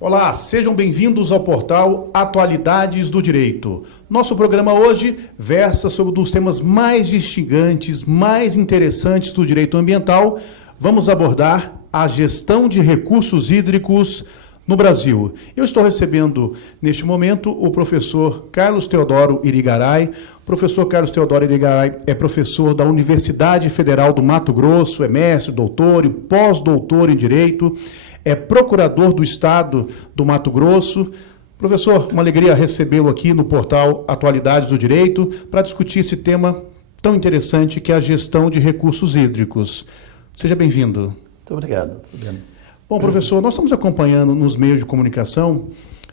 Olá, sejam bem-vindos ao portal Atualidades do Direito. Nosso programa hoje versa sobre um dos temas mais instigantes, mais interessantes do direito ambiental. Vamos abordar a gestão de recursos hídricos no Brasil. Eu estou recebendo, neste momento, o professor Carlos Teodoro Irigaray. O professor Carlos Teodoro Irigaray é professor da Universidade Federal do Mato Grosso, é mestre, doutor e pós-doutor em Direito, é procurador do Estado do Mato Grosso. Professor, uma alegria recebê-lo aqui no portal Atualidades do Direito para discutir esse tema tão interessante que é a gestão de recursos hídricos. Seja bem-vindo. Muito obrigado, Fabiano. Bom, professor, nós estamos acompanhando nos meios de comunicação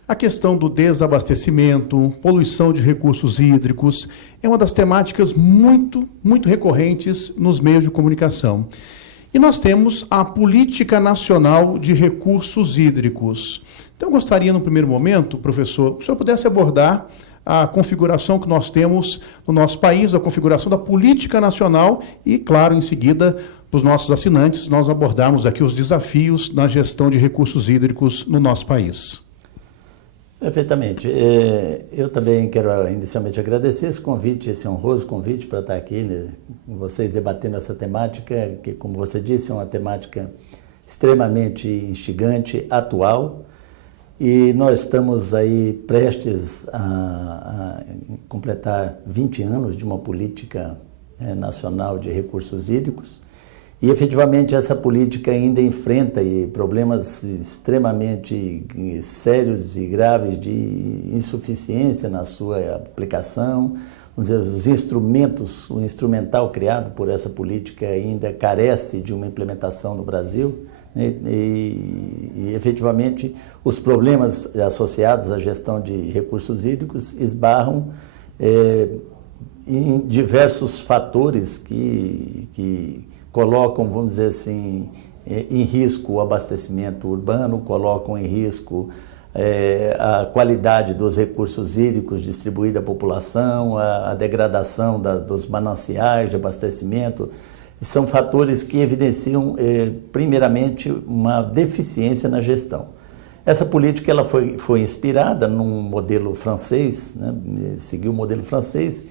a questão do desabastecimento, poluição de recursos hídricos. É uma das temáticas muito recorrentes nos meios de comunicação. E nós temos a Política Nacional de Recursos Hídricos. Então, eu gostaria, no primeiro momento, professor, que o senhor pudesse abordar a configuração que nós temos no nosso país, a configuração da Política Nacional e, claro, em seguida, para os nossos assinantes, nós abordarmos aqui os desafios na gestão de recursos hídricos no nosso país. Perfeitamente. Eu também quero inicialmente agradecer esse convite, esse honroso convite para estar aqui, né, com vocês debatendo essa temática, que, como você disse, é uma temática extremamente instigante, atual, e nós estamos aí prestes a completar 20 anos de uma política nacional de recursos hídricos. E, efetivamente, essa política ainda enfrenta problemas extremamente sérios e graves de insuficiência na sua aplicação. Vamos dizer, os instrumentos, o instrumental criado por essa política ainda carece de uma implementação no Brasil, né? E, efetivamente, os problemas associados à gestão de recursos hídricos esbarram em diversos fatores que colocam, vamos dizer assim, em risco o abastecimento urbano, colocam em risco a qualidade dos recursos hídricos distribuídos à população, a degradação dos mananciais de abastecimento. São fatores que evidenciam, primeiramente, uma deficiência na gestão. Essa política ela foi inspirada num modelo francês, né? Seguiu o modelo francês.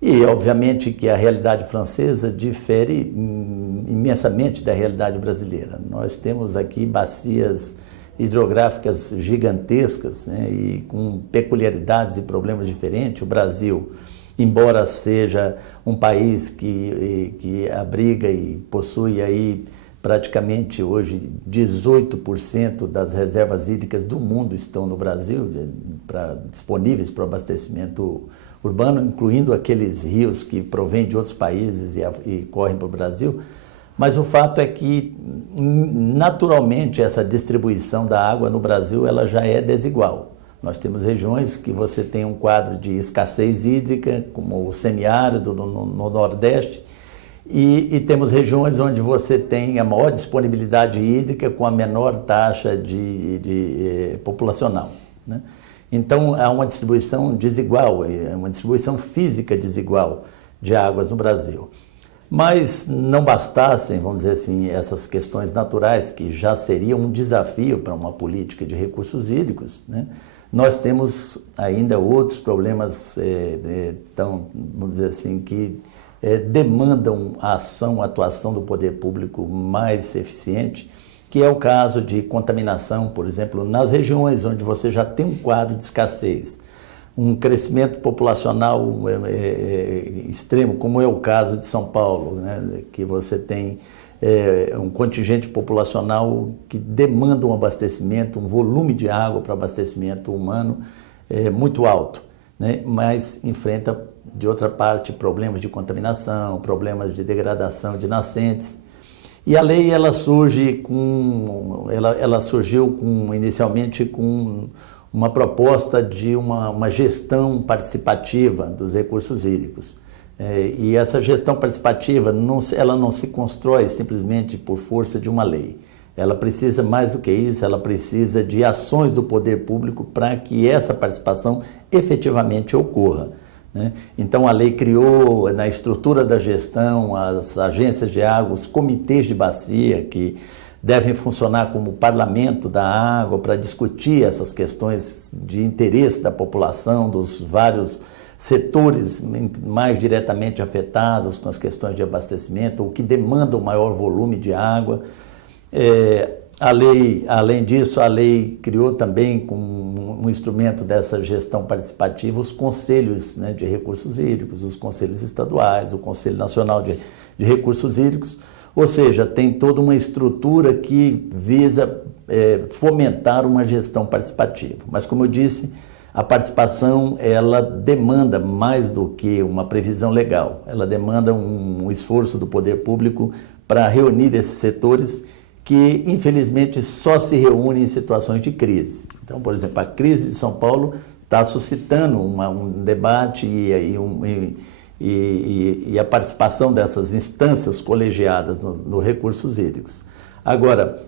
E, obviamente, que a realidade francesa difere imensamente da realidade brasileira. Nós temos aqui bacias hidrográficas gigantescas, né, e com peculiaridades e problemas diferentes. O Brasil, embora seja um país que abriga e possui aí praticamente hoje 18% das reservas hídricas do mundo estão no Brasil, disponíveis para o abastecimento urbano, incluindo aqueles rios que provêm de outros países e correm para o Brasil, mas o fato é que, naturalmente, essa distribuição da água no Brasil ela já é desigual. Nós temos regiões que você tem um quadro de escassez hídrica, como o semiárido no Nordeste, e temos regiões onde você tem a maior disponibilidade hídrica com a menor taxa populacional, né? Então, há uma distribuição desigual, uma distribuição física desigual de águas no Brasil. Mas não bastassem, vamos dizer assim, essas questões naturais, que já seriam um desafio para uma política de recursos hídricos, né? Nós temos ainda outros problemas, vamos dizer assim, que demandam a atuação do poder público mais eficiente, que é o caso de contaminação, por exemplo, nas regiões onde você já tem um quadro de escassez, um crescimento populacional extremo, como é o caso de São Paulo, né, que você tem um contingente populacional que demanda um abastecimento, um volume de água para abastecimento humano muito alto, né, mas enfrenta, de outra parte, problemas de contaminação, problemas de degradação de nascentes. E a lei ela surgiu inicialmente com uma proposta de uma gestão participativa dos recursos hídricos. E essa gestão participativa ela não se constrói simplesmente por força de uma lei. Ela precisa, mais do que isso, ela precisa de ações do poder público para que essa participação efetivamente ocorra, né? Então, a lei criou, na estrutura da gestão, as agências de água, os comitês de bacia, que devem funcionar como parlamento da água para discutir essas questões de interesse da população, dos vários setores mais diretamente afetados com as questões de abastecimento, ou que demandam maior volume de água. Além disso, a lei criou também, como um instrumento dessa gestão participativa, os conselhos, né, de recursos hídricos, os conselhos estaduais, o Conselho Nacional de Recursos Hídricos, ou seja, tem toda uma estrutura que visa fomentar uma gestão participativa. Mas, como eu disse, a participação, ela demanda mais do que uma previsão legal, ela demanda um esforço do poder público para reunir esses setores que, infelizmente, só se reúnem em situações de crise. Então, por exemplo, a crise de São Paulo está suscitando um debate e a participação dessas instâncias colegiadas nos recursos hídricos. Agora,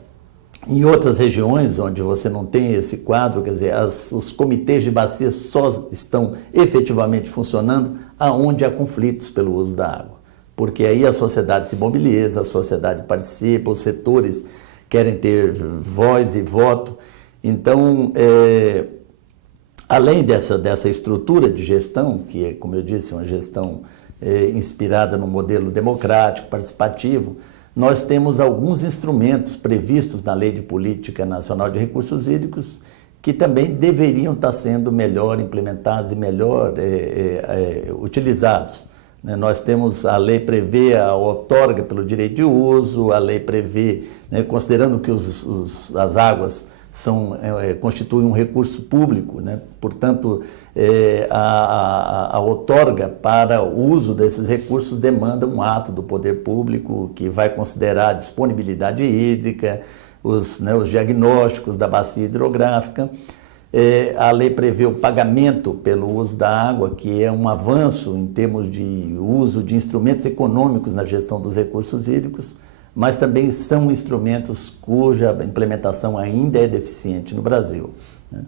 em outras regiões onde você não tem esse quadro, quer dizer, os comitês de bacias só estão efetivamente funcionando aonde há conflitos pelo uso da água. Porque aí a sociedade se mobiliza, a sociedade participa, os setores querem ter voz e voto. Então, além dessa estrutura de gestão, que é, como eu disse, uma gestão inspirada no modelo democrático, participativo, nós temos alguns instrumentos previstos na Lei de Política Nacional de Recursos Hídricos que também deveriam estar sendo melhor implementados e melhor utilizados. Nós temos, a lei prevê a outorga pelo direito de uso, a lei prevê, né, considerando que as águas constituem um recurso público, né? Portanto, a outorga para o uso desses recursos demanda um ato do poder público que vai considerar a disponibilidade hídrica, os diagnósticos da bacia hidrográfica. A lei prevê o pagamento pelo uso da água, que é um avanço em termos de uso de instrumentos econômicos na gestão dos recursos hídricos, mas também são instrumentos cuja implementação ainda é deficiente no Brasil, né?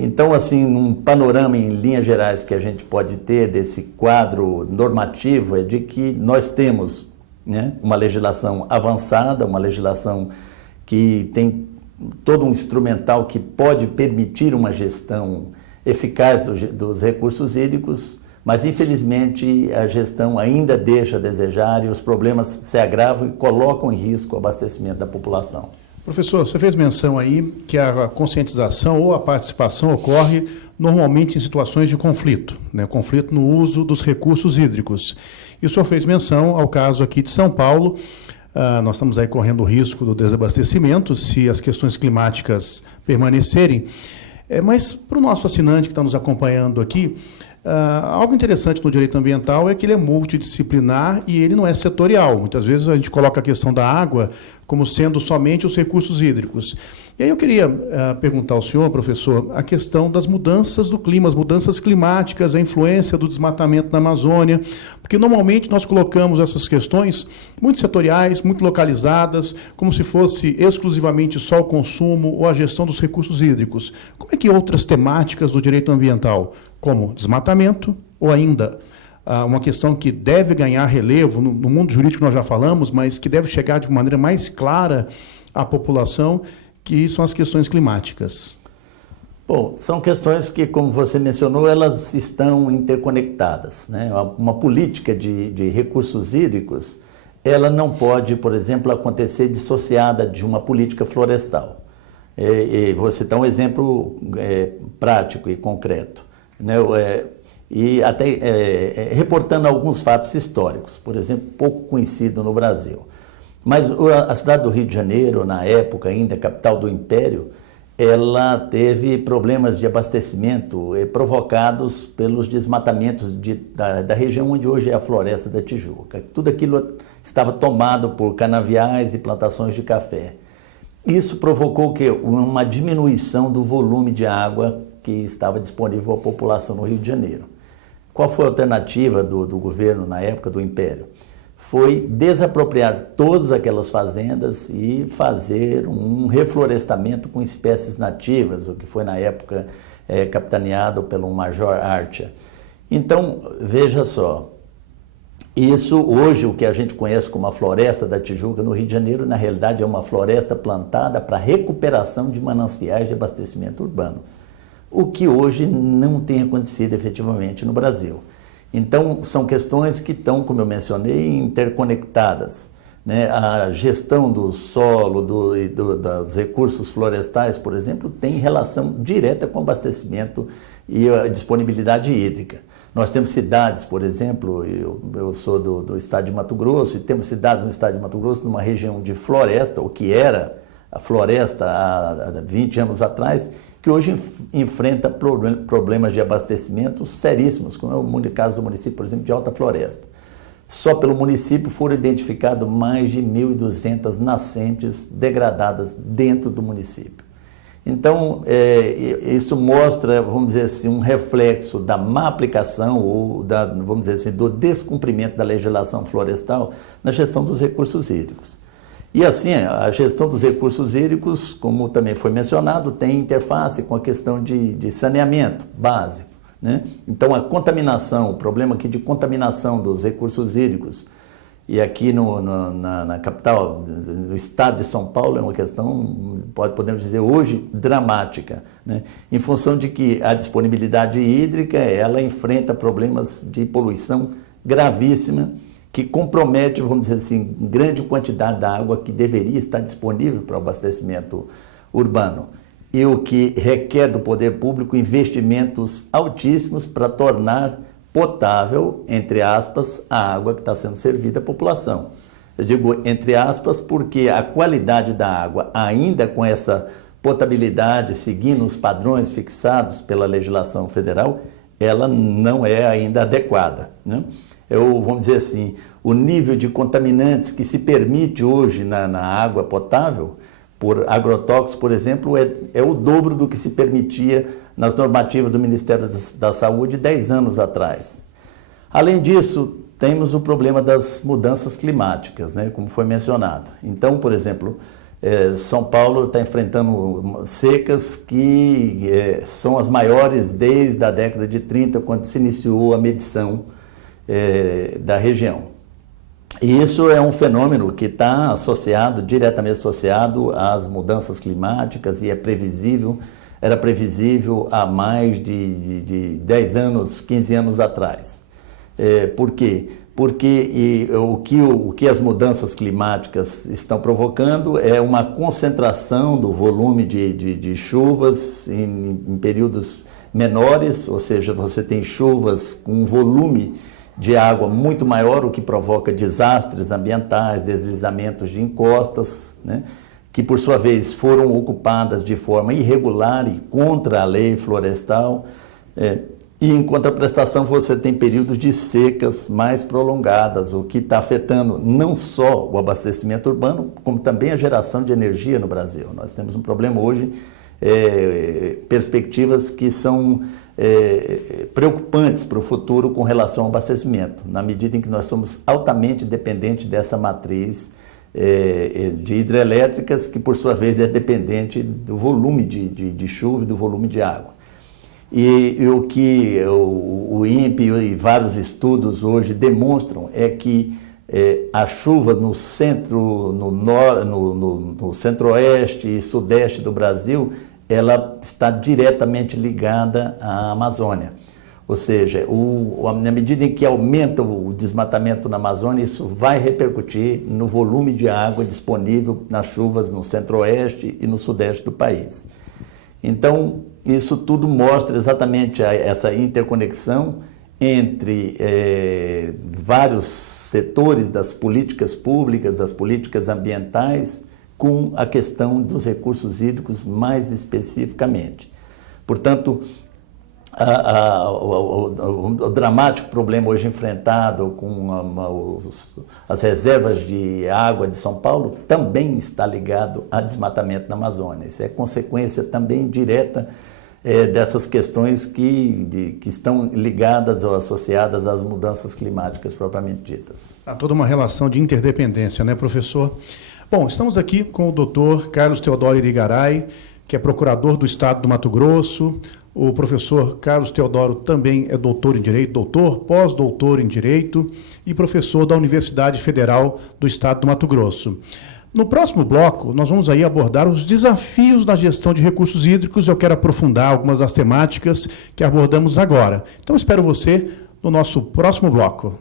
Então, assim, um panorama em linhas gerais que a gente pode ter desse quadro normativo é de que nós temos, né, uma legislação avançada, uma legislação que tem todo um instrumental que pode permitir uma gestão eficaz dos recursos hídricos, mas infelizmente a gestão ainda deixa a desejar e os problemas se agravam e colocam em risco o abastecimento da população. Professor, você fez menção aí que a conscientização ou a participação ocorre normalmente em situações de conflito, né? Conflito no uso dos recursos hídricos. E o senhor fez menção ao caso aqui de São Paulo. Nós estamos aí correndo o risco do desabastecimento se as questões climáticas permanecerem. Mas para o nosso assinante que está nos acompanhando aqui, algo interessante no direito ambiental é que ele é multidisciplinar e ele não é setorial. Muitas vezes a gente coloca a questão da água como sendo somente os recursos hídricos. E aí eu queria perguntar ao senhor, professor, a questão das mudanças do clima, as mudanças climáticas, a influência do desmatamento na Amazônia, porque normalmente nós colocamos essas questões muito setoriais, muito localizadas, como se fosse exclusivamente só o consumo ou a gestão dos recursos hídricos. Como é que outras temáticas do direito ambiental, como desmatamento ou ainda uma questão que deve ganhar relevo, no mundo jurídico nós já falamos, mas que deve chegar de maneira mais clara à população, que são as questões climáticas? Bom, são questões que, como você mencionou, elas estão interconectadas, né? Uma política de recursos hídricos, ela não pode, por exemplo, acontecer dissociada de uma política florestal. Vou citar um exemplo prático e concreto, né? E até reportando alguns fatos históricos, por exemplo, pouco conhecido no Brasil. Mas a cidade do Rio de Janeiro, na época ainda capital do Império, ela teve problemas de abastecimento provocados pelos desmatamentos da região onde hoje é a Floresta da Tijuca. Tudo aquilo estava tomado por canaviais e plantações de café. Isso provocou uma diminuição do volume de água que estava disponível à população no Rio de Janeiro. Qual foi a alternativa do governo na época do Império? Foi desapropriar todas aquelas fazendas e fazer um reflorestamento com espécies nativas, o que foi na época capitaneado pelo Major Archer. Então, veja só, Isso, hoje, o que a gente conhece como a Floresta da Tijuca, no Rio de Janeiro, na realidade é uma floresta plantada para recuperação de mananciais de abastecimento urbano, o que hoje não tem acontecido efetivamente no Brasil. Então, são questões que estão, como eu mencionei, interconectadas, né? A gestão do solo, dos recursos florestais, por exemplo, tem relação direta com o abastecimento e a disponibilidade hídrica. Nós temos cidades, por exemplo, eu sou do estado de Mato Grosso, e temos cidades no estado de Mato Grosso, numa região de floresta, o que era a floresta há 20 anos atrás, que hoje enfrenta problemas de abastecimento seríssimos, como é o caso do município, por exemplo, de Alta Floresta. Só pelo município foram identificados mais de 1.200 nascentes degradadas dentro do município. Então, isso mostra, vamos dizer assim, um reflexo da má aplicação ou, vamos dizer assim, do descumprimento da legislação florestal na gestão dos recursos hídricos. E assim, a gestão dos recursos hídricos, como também foi mencionado, tem interface com a questão de saneamento básico, né? Então, a contaminação, o problema aqui de contaminação dos recursos hídricos, e aqui na capital, no estado de São Paulo, é uma questão, podemos dizer hoje, dramática, né? Em função de que a disponibilidade hídrica, ela enfrenta problemas de poluição gravíssima, que compromete, vamos dizer assim, grande quantidade da água que deveria estar disponível para o abastecimento urbano. E o que requer do poder público investimentos altíssimos para tornar potável, entre aspas, a água que está sendo servida à população. Eu digo entre aspas porque a qualidade da água, ainda com essa potabilidade, seguindo os padrões fixados pela legislação federal, ela não é ainda adequada, né? Vamos dizer assim, o nível de contaminantes que se permite hoje na água potável, por agrotóxicos, por exemplo, é o dobro do que se permitia nas normativas do Ministério da Saúde 10 anos atrás. Além disso, temos o problema das mudanças climáticas, né, como foi mencionado. Então, por exemplo, São Paulo está enfrentando secas que são as maiores desde a década de 30, quando se iniciou a medição da região. E isso é um fenômeno que está diretamente associado às mudanças climáticas e era previsível há mais de 10 anos, 15 anos atrás. Por quê? Porque o que as mudanças climáticas estão provocando é uma concentração do volume de chuvas em períodos menores, ou seja, você tem chuvas com um volume de água muito maior, o que provoca desastres ambientais, deslizamentos de encostas, né, que por sua vez foram ocupadas de forma irregular e contra a lei florestal. E em contraprestação você tem períodos de secas mais prolongadas, o que está afetando não só o abastecimento urbano, como também a geração de energia no Brasil. Nós temos um problema hoje, perspectivas que são preocupantes para o futuro com relação ao abastecimento, na medida em que nós somos altamente dependentes dessa matriz de hidrelétricas, que por sua vez é dependente do volume de chuva e do volume de água. E o que o INPE e vários estudos hoje demonstram é que a chuva no centro-oeste e sudeste do Brasil, ela está diretamente ligada à Amazônia. Ou seja, na medida em que aumenta o desmatamento na Amazônia, isso vai repercutir no volume de água disponível nas chuvas no centro-oeste e no sudeste do país. Então, isso tudo mostra exatamente essa interconexão entre vários setores das políticas públicas, das políticas ambientais, com a questão dos recursos hídricos mais especificamente. Portanto, o dramático problema hoje enfrentado com as reservas de água de São Paulo também está ligado a desmatamento na Amazônia. Isso é consequência também direta dessas questões que estão ligadas ou associadas às mudanças climáticas propriamente ditas. Há toda uma relação de interdependência, né, professor? Bom, estamos aqui com o doutor Carlos Teodoro Irigaray, que é procurador do Estado do Mato Grosso, O professor Carlos Teodoro também é doutor em Direito, doutor, pós-doutor em Direito e professor da Universidade Federal do Estado do Mato Grosso. No próximo bloco, nós vamos aí abordar os desafios da gestão de recursos hídricos. Eu quero aprofundar algumas das temáticas que abordamos agora. Então, espero você no nosso próximo bloco.